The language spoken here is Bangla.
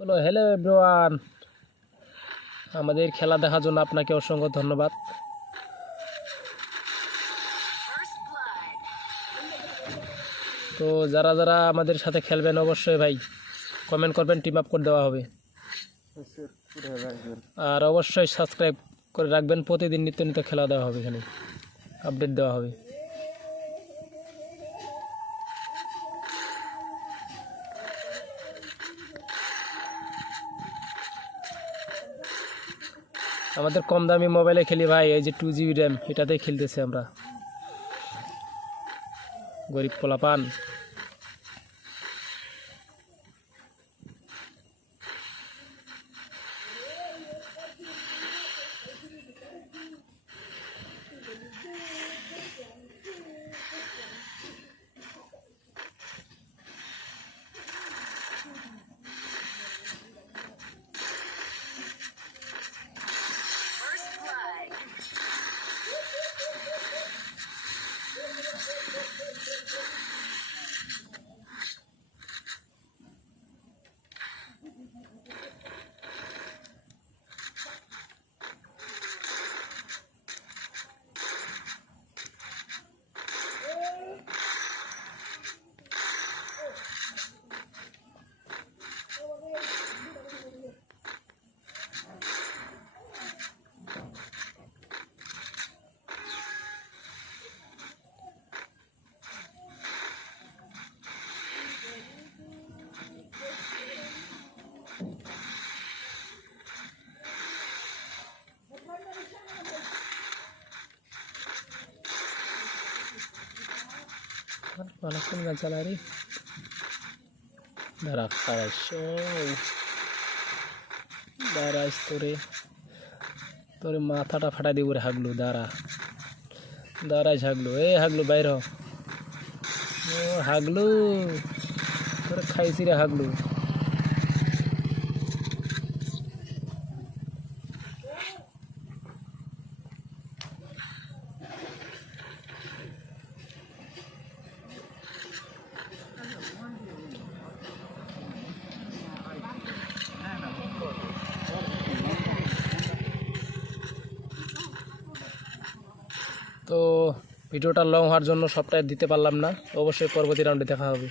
বলো হ্যালো এভরিওয়ান, আমাদের খেলা দেখার জন্য আপনাকে অসংখ্য ধন্যবাদ। তো যারা যারা আমাদের সাথে খেলবেন অবশ্যই ভাই কমেন্ট করবেন, টিম আপ করে দেওয়া হবে। আর অবশ্যই সাবস্ক্রাইব করে রাখবেন, প্রতিদিন নিত্য নিত্য খেলা দেওয়া হবে, এখানে আপডেট দেওয়া হবে। আমাদের কম দামি মোবাইলে খেলি ভাই, এই যে 2GB র্যাম, এটাতেই খেলতেছি আমরা, গরিব পোলাপান। অনেকক্ষণ গান চালা রে, দাঁড়া দাঁড়াইস তোরে তোরে মাথাটা ফাটাই দিব রে হাগলু, দাঁড়াইস হাগলু, এ হাগলু বাইর হ, ও হাগলু তোরে খাইছি রে হাগলু। তো ভিডিওটা লং হওয়ার জন্য সবটাই দিতে পারলাম না, অবশ্যই পরবর্তী রাউন্ডে দেখা হবে।